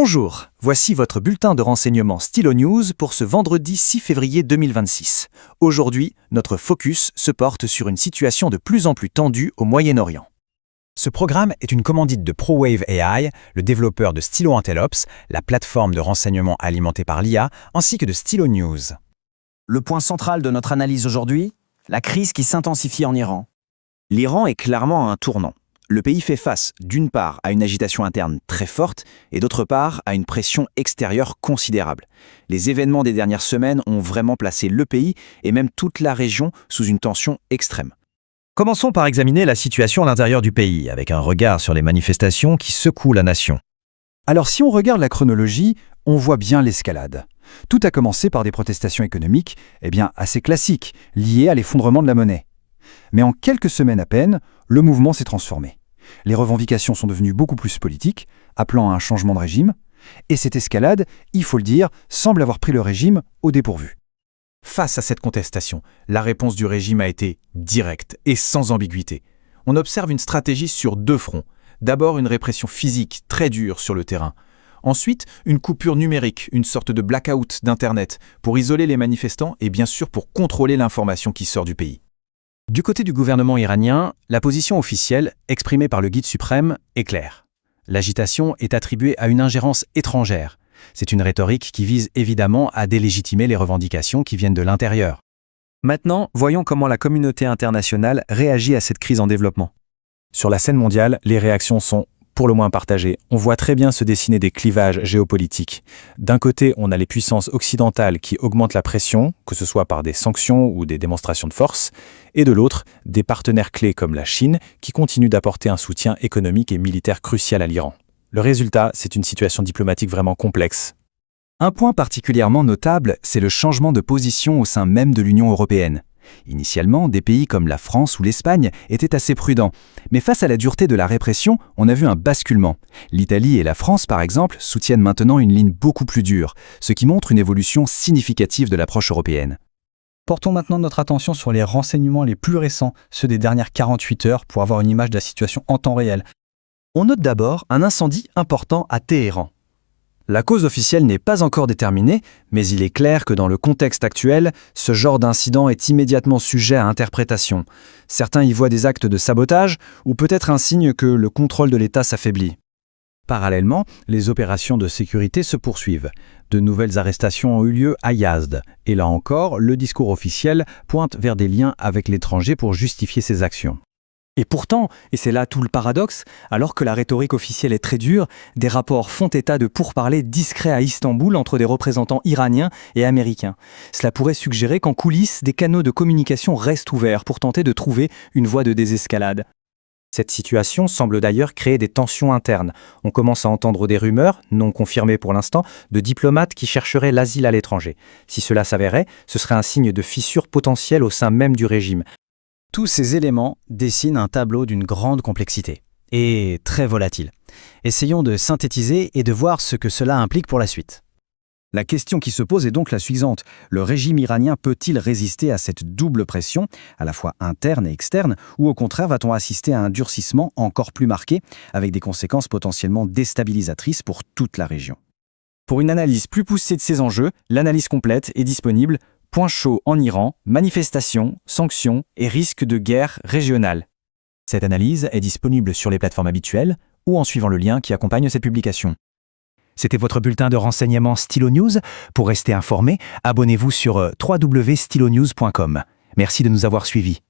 Bonjour, voici votre bulletin de renseignement Stylo News pour ce vendredi 6 février 2026. Aujourd'hui, notre focus se porte sur une situation de plus en plus tendue au Moyen-Orient. Ce programme est une commandite de ProWave AI, le développeur de Stylo Antelops, la plateforme de renseignement alimentée par l'IA, ainsi que de Stylo News. Le point central de notre analyse aujourd'hui, la crise qui s'intensifie en Iran. L'Iran est clairement à un tournant. Le pays fait face, d'une part, à une agitation interne très forte et d'autre part, à une pression extérieure considérable. Les événements des dernières semaines ont vraiment placé le pays et même toute la région sous une tension extrême. Commençons par examiner la situation à l'intérieur du pays, avec un regard sur les manifestations qui secouent la nation. Alors si on regarde la chronologie, on voit bien l'escalade. Tout a commencé par des protestations économiques, assez classiques, liées à l'effondrement de la monnaie. Mais en quelques semaines à peine, le mouvement s'est transformé. Les revendications sont devenues beaucoup plus politiques, appelant à un changement de régime, et cette escalade, il faut le dire, semble avoir pris le régime au dépourvu. Face à cette contestation, la réponse du régime a été directe et sans ambiguïté. On observe une stratégie sur deux fronts. D'abord, une répression physique très dure sur le terrain. Ensuite, une coupure numérique, une sorte de blackout d'Internet, pour isoler les manifestants et bien sûr pour contrôler l'information qui sort du pays. Du côté du gouvernement iranien, la position officielle, exprimée par le guide suprême, est claire. L'agitation est attribuée à une ingérence étrangère. C'est une rhétorique qui vise évidemment à délégitimer les revendications qui viennent de l'intérieur. Maintenant, voyons comment la communauté internationale réagit à cette crise en développement. Sur la scène mondiale, les réactions sont pour le moins partagées. On voit très bien se dessiner des clivages géopolitiques. D'un côté, on a les puissances occidentales qui augmentent la pression, que ce soit par des sanctions ou des démonstrations de force, et de l'autre, des partenaires clés comme la Chine qui continuent d'apporter un soutien économique et militaire crucial à l'Iran. Le résultat, c'est une situation diplomatique vraiment complexe. Un point particulièrement notable, c'est le changement de position au sein même de l'Union européenne. Initialement, des pays comme la France ou l'Espagne étaient assez prudents. Mais face à la dureté de la répression, on a vu un basculement. L'Italie et la France, par exemple, soutiennent maintenant une ligne beaucoup plus dure, ce qui montre une évolution significative de l'approche européenne. Portons maintenant notre attention sur les renseignements les plus récents, ceux des dernières 48 heures, pour avoir une image de la situation en temps réel. On note d'abord un incendie important à Téhéran. La cause officielle n'est pas encore déterminée, mais il est clair que dans le contexte actuel, ce genre d'incident est immédiatement sujet à interprétation. Certains y voient des actes de sabotage ou peut-être un signe que le contrôle de l'État s'affaiblit. Parallèlement, les opérations de sécurité se poursuivent. De nouvelles arrestations ont eu lieu à Yazd. Et là encore, le discours officiel pointe vers des liens avec l'étranger pour justifier ces actions. Et pourtant, et c'est là tout le paradoxe, alors que la rhétorique officielle est très dure, des rapports font état de pourparlers discrets à Istanbul entre des représentants iraniens et américains. Cela pourrait suggérer qu'en coulisses, des canaux de communication restent ouverts pour tenter de trouver une voie de désescalade. Cette situation semble d'ailleurs créer des tensions internes. On commence à entendre des rumeurs, non confirmées pour l'instant, de diplomates qui chercheraient l'asile à l'étranger. Si cela s'avérait, ce serait un signe de fissure potentielle au sein même du régime. Tous ces éléments dessinent un tableau d'une grande complexité et très volatile. Essayons de synthétiser et de voir ce que cela implique pour la suite. La question qui se pose est donc la suivante. Le régime iranien peut-il résister à cette double pression, à la fois interne et externe, ou au contraire va-t-on assister à un durcissement encore plus marqué, avec des conséquences potentiellement déstabilisatrices pour toute la région? Pour une analyse plus poussée de ces enjeux, l'analyse complète est disponible. Point chaud en Iran, manifestations, sanctions et risques de guerre régionale. Cette analyse est disponible sur les plateformes habituelles ou en suivant le lien qui accompagne cette publication. C'était votre bulletin de renseignement Stylo News. Pour rester informé, abonnez-vous sur www.stylonews.com. Merci de nous avoir suivis.